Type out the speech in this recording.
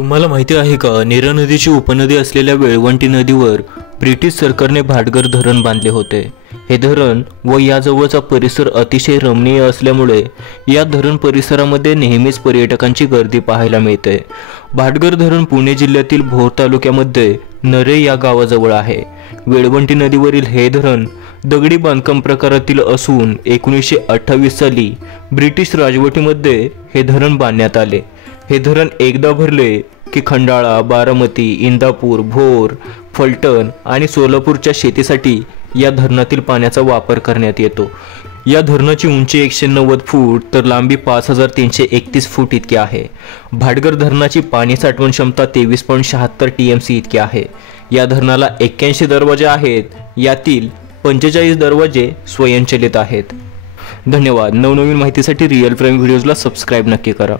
तुम्हाला माहिती आहे का, नीरा नदीची उपनदी असलेल्या वेळवंटी नदीवर ब्रिटिश सरकारने भाटघर धरण बांधले होते। हे धरण व याजवळचा परिसर अतिशय रमणीय असल्यामुळे या धरण परिसरामध्ये नेहमीच पर्यटकांची गर्दी पाहायला मिळते। भाटघर धरण पुणे जिल्ह्यातील भोर तालुक्यामध्ये नरे या गावाजवळ आहे। वेळवंटी नदीवरील हे धरण दगडी बांधकाम प्रकारातील असून 1928 साली ब्रिटिश राजवटीमध्ये हे धरण बांधण्यात आले। हे धरण एकदा भरले की खंडाळा, बारामती, इंदापूर, भोर, फलटण आणि सोलापूरच्या शेतीसाठी या धरणातील पाण्याचा वापर करण्यात येतो। या धरणाची उंची 190 फूट तर लांबी 5331 फूट इतकी आहे। भाटघर धरणाची पाणी साठवण क्षमता 23.76 TMC इतकी आहे। या धरणाला 81 दरवाजे आहेत, यातील 45 दरवाजे स्वयंचलित आहेत। धन्यवाद। नवनवीन माहितीसाठी रिअल प्राईम व्हिडिओजला सबस्क्राईब नक्की करा।